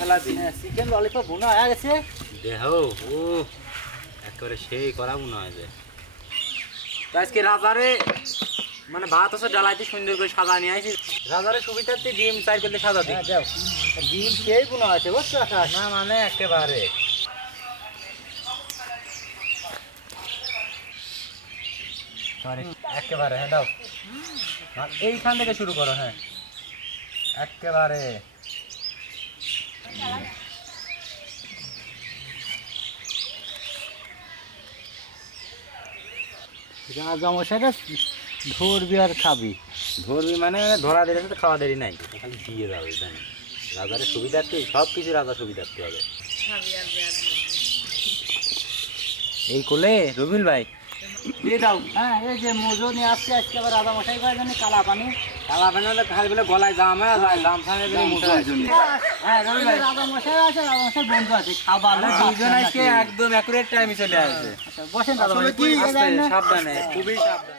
ফেলা দিই। Chicken lollipop বোনা হয়ে গেছে। দেহ ও একেবারে সেই করা মনে হয় যে তো আজকে রাজারে মানে ভাত আছে জ্বালাইতে সুন্দর করে সাজা নিয়ে আইছি। রাজারে সুবিধার্থে ডিম চাই করতে সাজা দিই। দাও ডিম সেই বোনা আছে বুঝছো আকাশ? না মানে একেবারে একেবারে হ্যাঁ দাও এইখান থেকে শুরু করো। হ্যাঁ একেবারে রাজামশাইটা ধরবি আর খাবি। ধরবি মানে ধরা দেরি তো খাওয়া দেরি নাই, খালি দিয়ে যাবে জানি। রাজারের সুবিধার্থে সব কিছু রাজার সুবিধার্থে হবে। এই কোলে রবিল ভাই দিয়ে দাও। হ্যাঁ এই যে মজো নিয়ে আসছে আজকে আবার রাজামশাই কয় জানি কালা পানি। কালা বেনালে খালি বলে গলায় জাম হয়ে যায়, জাম ছাড়ে বলে মুখে জন্য। হ্যাঁ রবিল ভাই রাজামশাই আছে, রাজামশাই বন্ধু আছে খাবার আমরা দুজন আজকে একদম অ্যাকুরেট টাইমে চলে আসবে। বসেন রাজামশাই। আস্তে সাবধানে, খুবই সাবধানে।